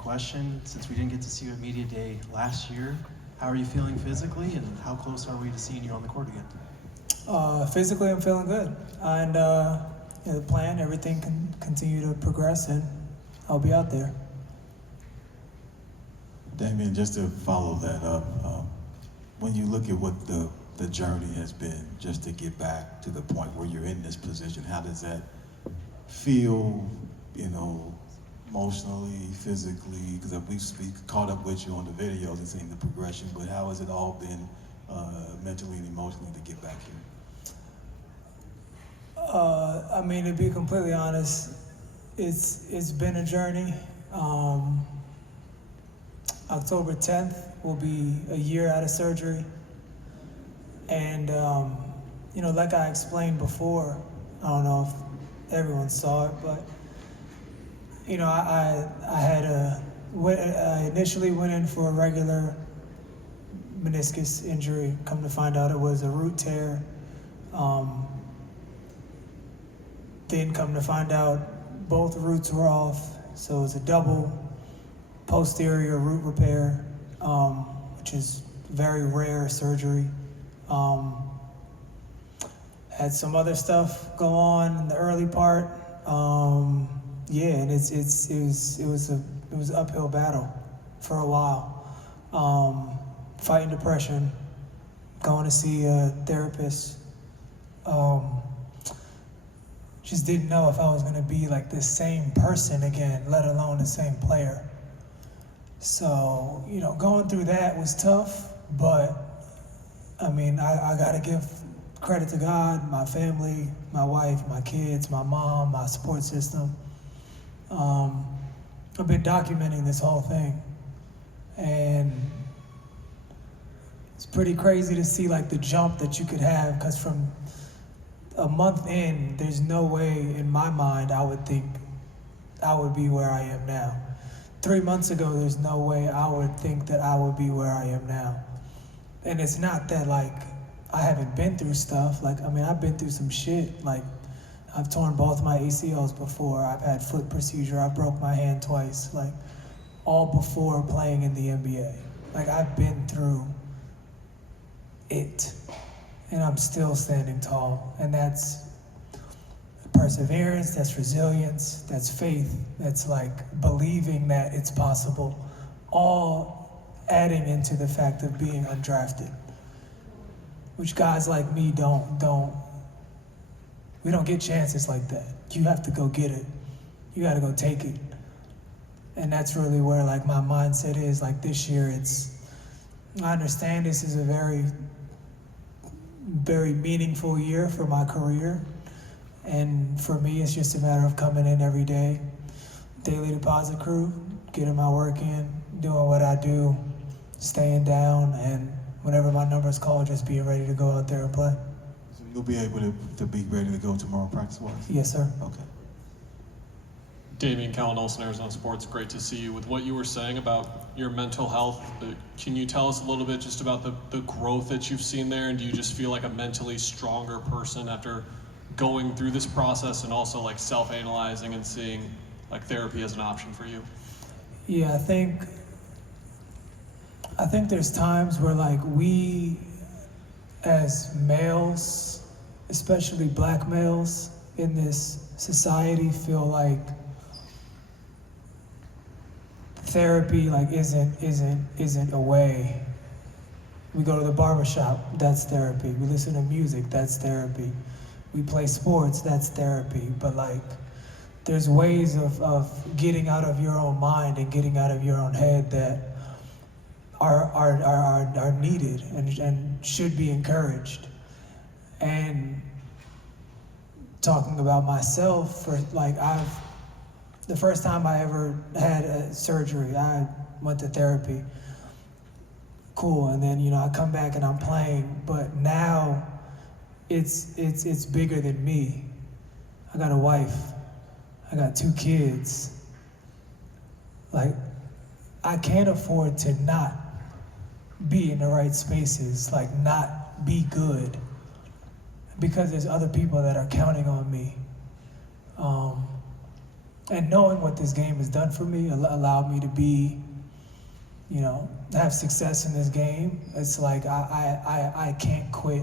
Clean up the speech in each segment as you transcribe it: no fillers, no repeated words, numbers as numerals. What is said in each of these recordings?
question. Since we didn't get to see you at Media Day last year, how are you feeling physically, and how close are we to seeing you on the court again? Physically, I'm feeling good. And the plan, everything can continue to progress, and I'll be out there. Damion, just to follow that up, when you look at what the journey has been just to get back to the point where you're in this position, how does that feel, emotionally, physically? Because we caught up with you on the videos and seeing the progression, but how has it all been mentally and emotionally to get back here? To be completely honest, it's been a journey. October 10th will be a year out of surgery. And, like I explained before, I don't know if everyone saw it, but, I initially went in for a regular meniscus injury. Come to find out it was a root tear. Then come to find out both roots were off, so it was a double posterior root repair, which is very rare surgery. Had some other stuff go on in the early part. And it was an uphill battle for a while. Fighting depression, going to see a therapist. Just didn't know if I was gonna be like the same person again, let alone the same player. So, going through that was tough, but I gotta give credit to God, my family, my wife, my kids, my mom, my support system. I've been documenting this whole thing, and it's pretty crazy to see like the jump that you could have, because from a month in, there's no way in my mind I would think I would be where I am now. 3 months ago, there's no way I would think that I would be where I am now. And it's not that like I haven't been through stuff. I've been through some shit. Like, I've torn both my ACLs before. I've had foot procedure. I broke my hand twice. Like, all before playing in the NBA. Like, I've been through it, and I'm still standing tall. And that's perseverance, that's resilience, that's faith, that's like believing that it's possible, all adding into the fact of being undrafted, which guys like me we don't get chances like that. You have to go get it. You gotta go take it. And that's really where like my mindset is. Like this year, I understand this is a very, very meaningful year for my career. And for me, it's just a matter of coming in every day, daily deposit crew, getting my work in, doing what I do, staying down, and whenever my number's called, just being ready to go out there and play. So you'll be able to be ready to go tomorrow practice-wise? Yes, sir. Okay. Damion, Callan Olsen, Arizona Sports, great to see you. With what you were saying about your mental health, can you tell us a little bit just about the growth that you've seen there, and do you just feel like a mentally stronger person after going through this process, and also like self-analyzing and seeing like therapy as an option for you? Yeah, I think there's times where like we as males, especially black males in this society, feel like therapy like isn't a way. We go to the barbershop, that's therapy. We listen to music, that's therapy. We play sports, that's therapy. But like, there's ways of getting out of your own mind and getting out of your own head that are needed and should be encouraged. And talking about myself, the first time I ever had a surgery, I went to therapy. Cool, and then I come back and I'm playing, but now it's bigger than me. I got a wife, I got 2 kids. Like, I can't afford to not be in the right spaces, like not be good, because there's other people that are counting on me. And knowing what this game has done for me allowed me to be, you know, have success in this game. It's like I can't quit.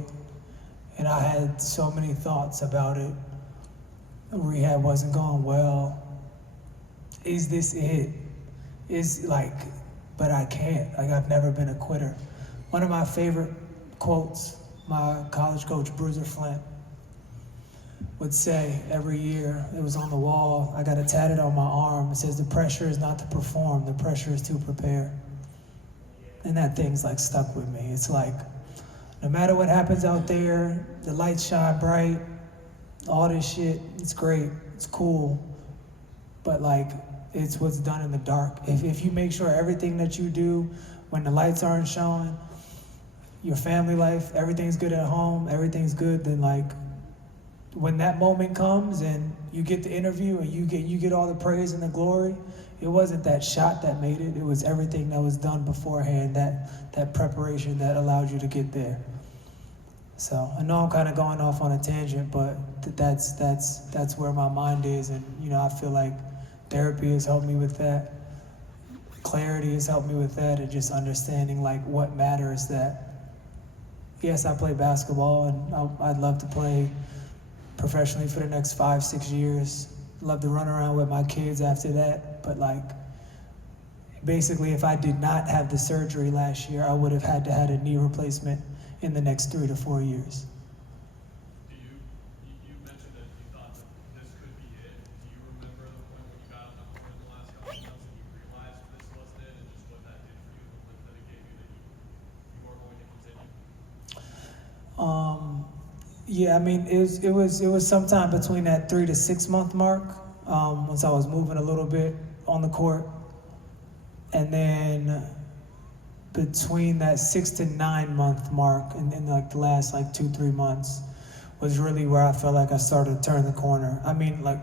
And I had so many thoughts about it. Rehab wasn't going well. Is this it? But I can't. Like, I've never been a quitter. One of my favorite quotes, my college coach, Bruiser Flint, would say every year, it was on the wall, I got it tatted on my arm. It says, the pressure is not to perform, the pressure is to prepare. And that thing's like stuck with me. It's like, no matter what happens out there, the lights shine bright, all this shit, it's great, it's cool, but like, it's what's done in the dark. If you make sure everything that you do when the lights aren't showing, your family life, everything's good at home, everything's good, then like, when that moment comes and you get the interview and you get all the praise and the glory, it wasn't that shot that made it. It was everything that was done beforehand, that preparation that allowed you to get there. So I know I'm kind of going off on a tangent, but that's where my mind is, and you know, I feel like therapy has helped me with that. Clarity has helped me with that, and just understanding like what matters. That yes, I play basketball, and I'd love to play professionally for the next 5-6 years. Love to run around with my kids after that, but like, basically if I did not have the surgery last year, I would have had to have a knee replacement in the next 3 to 4 years. You mentioned that you thought that this could be it. Do you remember the point when you got on the court in the last couple months and you realized this wasn't it, and just what that did for you, the lift that it gave you, that you weren't going to continue? Yeah, I mean, it was sometime between that 3 to 6 month mark, once I was moving a little bit on the court, and then between that 6 to 9 month mark, and then like the last like 2-3 months, was really where I felt like I started to turn the corner. I mean, like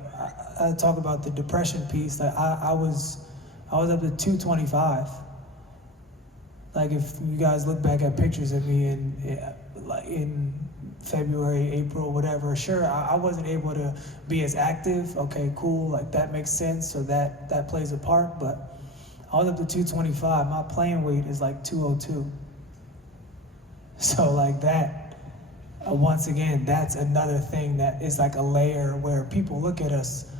I talk about the depression piece. Like I was up to 225. Like if you guys look back at pictures of me in February, April, whatever, sure, I wasn't able to be as active. Okay, cool, like that makes sense, so that plays a part, but I was up to 225. My playing weight is like 202. So like that, once again, that's another thing that is like a layer where people look at us,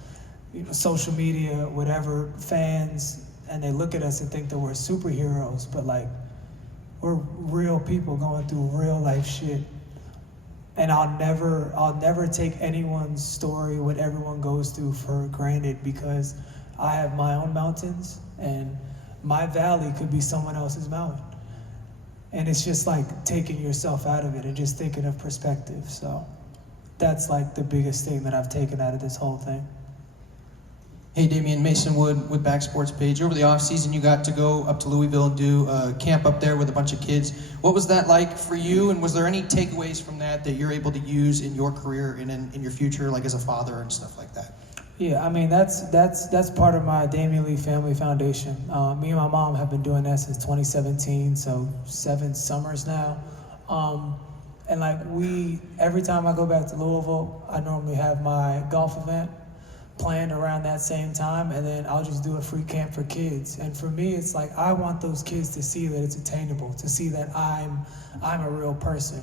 you know, social media, whatever, fans, and they look at us and think that we're superheroes, but like, we're real people going through real life shit. And I'll never take anyone's story, what everyone goes through, for granted, because I have my own mountains, and my valley could be someone else's mountain. And it's just like taking yourself out of it and just thinking of perspective. So that's like the biggest thing that I've taken out of this whole thing. Hey, Damion, Mason Wood with Back Sports Page. Over the off season, you got to go up to Louisville and do a camp up there with a bunch of kids. What was that like for you? And was there any takeaways from that you're able to use in your career and in your future, like as a father and stuff like that? Yeah, I mean, that's part of my Damion Lee Family Foundation. Me and my mom have been doing that since 2017, so 7 summers now. And like every time I go back to Louisville, I normally have my golf event planned around that same time, and then I'll just do a free camp for kids. And for me, it's like I want those kids to see that it's attainable, to see that I'm a real person.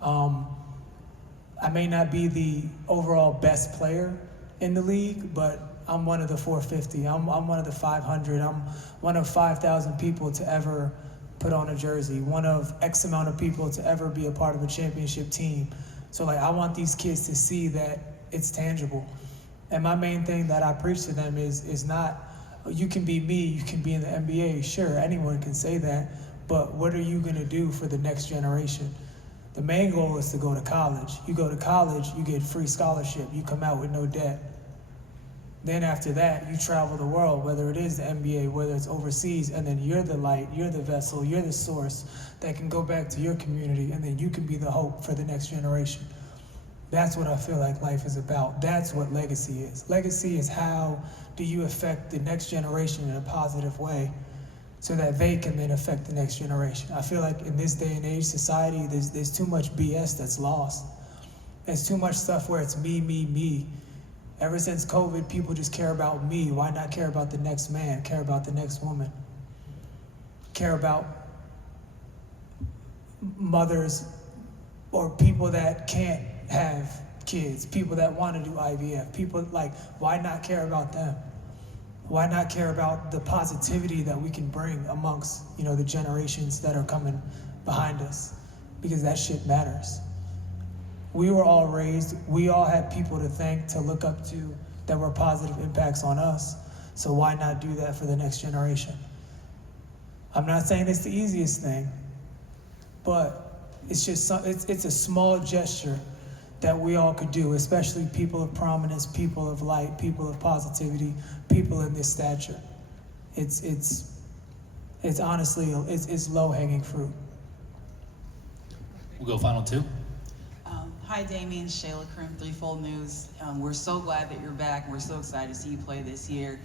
I may not be the overall best player in the league, but I'm one of the 450. I'm one of the 500. I'm one of 5,000 people to ever put on a jersey, one of X amount of people to ever be a part of a championship team. So like, I want these kids to see that it's tangible. And my main thing that I preach to them is not, you can be me, you can be in the NBA. Sure, anyone can say that, but what are you gonna do for the next generation? The main goal is to go to college. You go to college, you get free scholarship, you come out with no debt. Then after that, you travel the world, whether it is the NBA, whether it's overseas, and then you're the light, you're the vessel, you're the source that can go back to your community, and then you can be the hope for the next generation. That's what I feel like life is about. That's what legacy is. Legacy is how do you affect the next generation in a positive way so that they can then affect the next generation. I feel like in this day and age society, there's too much BS that's lost. There's too much stuff where it's me, me, me. Ever since COVID, people just care about me. Why not care about the next man, care about the next woman? Care about mothers or people that can't have kids, people that want to do IVF, people like, why not care about them? Why not care about the positivity that we can bring amongst, the generations that are coming behind us? Because that shit matters. We were all raised, we all had people to thank, to look up to, that were positive impacts on us. So why not do that for the next generation? I'm not saying it's the easiest thing, but it's just it's a small gesture that we all could do, especially people of prominence, people of light, people of positivity, people in this stature. It's honestly, it's low-hanging fruit. We'll go final two. Hi, Damion, Shayla Krim, Threefold News. We're so glad that you're back. We're so excited to see you play this year.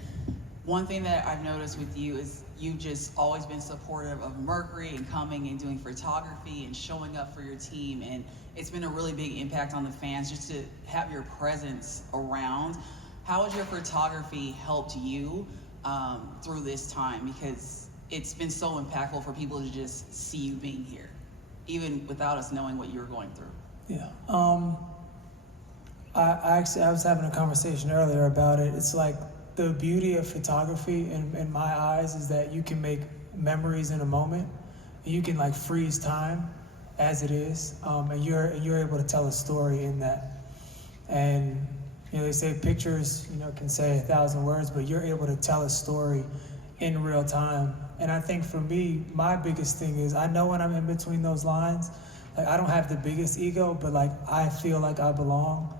One thing that I've noticed with you is you've just always been supportive of Mercury and coming and doing photography and showing up for your team. And it's been a really big impact on the fans just to have your presence around. How has your photography helped you through this time? Because it's been so impactful for people to just see you being here, even without us knowing what you were going through. Yeah. I was having a conversation earlier about it. It's like the beauty of photography in my eyes is that you can make memories in a moment. And you can like freeze time as it is, and you're able to tell a story in that. And they say pictures, can say 1,000 words, but you're able to tell a story in real time. And I think for me, my biggest thing is I know when I'm in between those lines. Like, I don't have the biggest ego, but like I feel like I belong.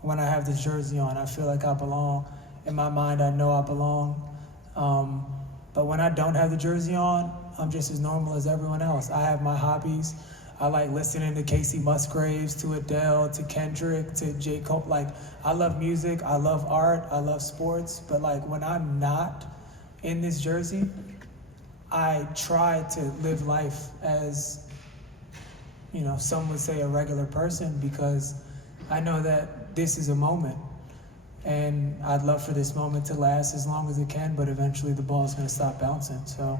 When I have the jersey on, I feel like I belong. In my mind, I know I belong. But when I don't have the jersey on, I'm just as normal as everyone else. I have my hobbies. I like listening to Casey Musgraves, to Adele, to Kendrick, to J. Cole. Like, I love music, I love art, I love sports. But like when I'm not in this jersey, I try to live life as, some would say a regular person, because I know that this is a moment. And I'd love for this moment to last as long as it can, but eventually the ball's gonna stop bouncing. So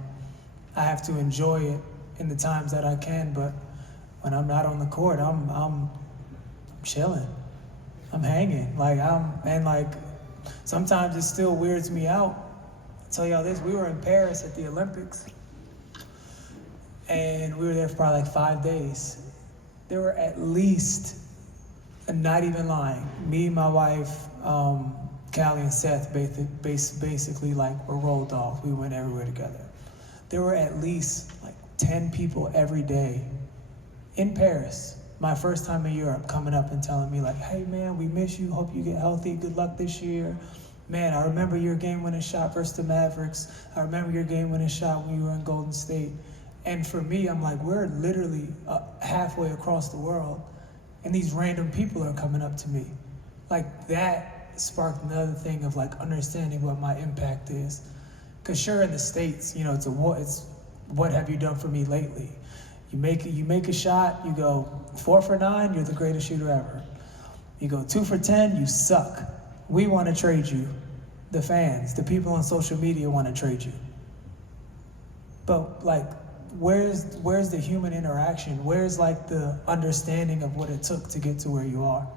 I have to enjoy it in the times that I can, but when I'm not on the court, I'm chilling. I'm hanging. Sometimes it still weirds me out. I'll tell y'all this, we were in Paris at the Olympics, and we were there for probably like 5 days. There were at least, I'm not even lying, me, my wife, Callie and Seth, basically like we're road dogs. We went everywhere together. There were at least like 10 people every day in Paris, my first time in Europe, coming up and telling me like, hey man, we miss you, hope you get healthy, good luck this year. Man, I remember your game-winning shot versus the Mavericks. I remember your game-winning shot when you were in Golden State. And for me, I'm like, we're literally halfway across the world, and these random people are coming up to me. Like, that sparked another thing of like understanding what my impact is. Cause sure, in the States, it's what have you done for me lately? You make a shot, you go 4 for 9, you're the greatest shooter ever. You go 2 for 10, you suck. We want to trade you. The fans, the people on social media want to trade you. But like, where's the human interaction? Where's like the understanding of what it took to get to where you are?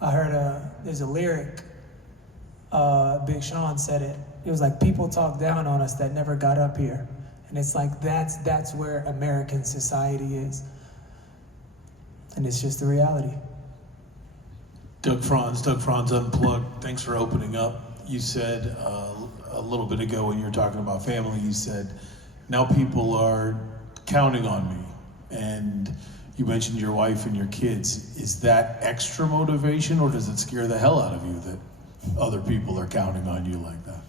I heard there's a lyric, Big Sean said it. It was like, people talk down on us that never got up here. And it's like, that's where American society is. And it's just the reality. Doug Franz Unplugged, thanks for opening up. You said a little bit ago when you were talking about family, you said, now people are counting on me. And you mentioned your wife and your kids. Is that extra motivation, or does it scare the hell out of you that other people are counting on you like that?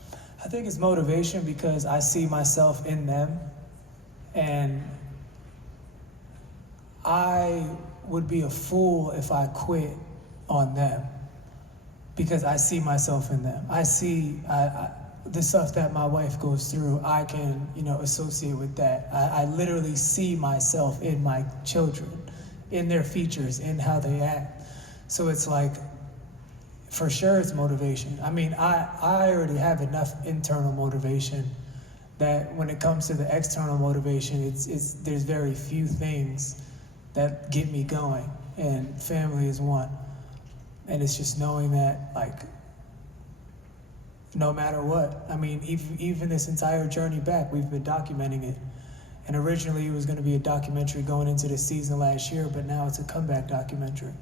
I think it's motivation because I see myself in them, and I would be a fool if I quit on them, because I see myself in them. I see the stuff that my wife goes through, I can, associate with that. I literally see myself in my children, in their features, in how they act. So it's like, for sure it's motivation. I mean, I already have enough internal motivation that when it comes to the external motivation, there's very few things that get me going, and family is one. And it's just knowing that, like, no matter what, I mean, even this entire journey back, we've been documenting it. And originally it was going to be a documentary going into the season last year, but now it's a comeback documentary.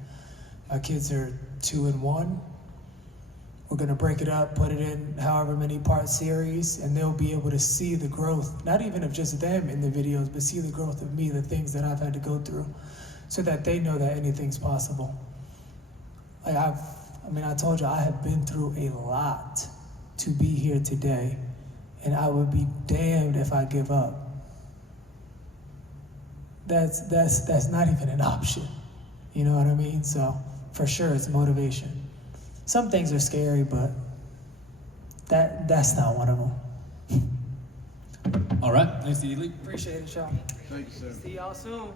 My kids are 2 and 1. We're going to break it up, put it in however many part series, and they'll be able to see the growth, not even of just them in the videos, but see the growth of me, the things that I've had to go through, so that they know that anything's possible. Like I told you, I have been through a lot to be here today, and I would be damned if I give up. That's not even an option. You know what I mean? So for sure it's motivation. Some things are scary, but that's not one of them. All right. Thanks, Ely. Appreciate it, y'all. Thank you, sir. See y'all soon.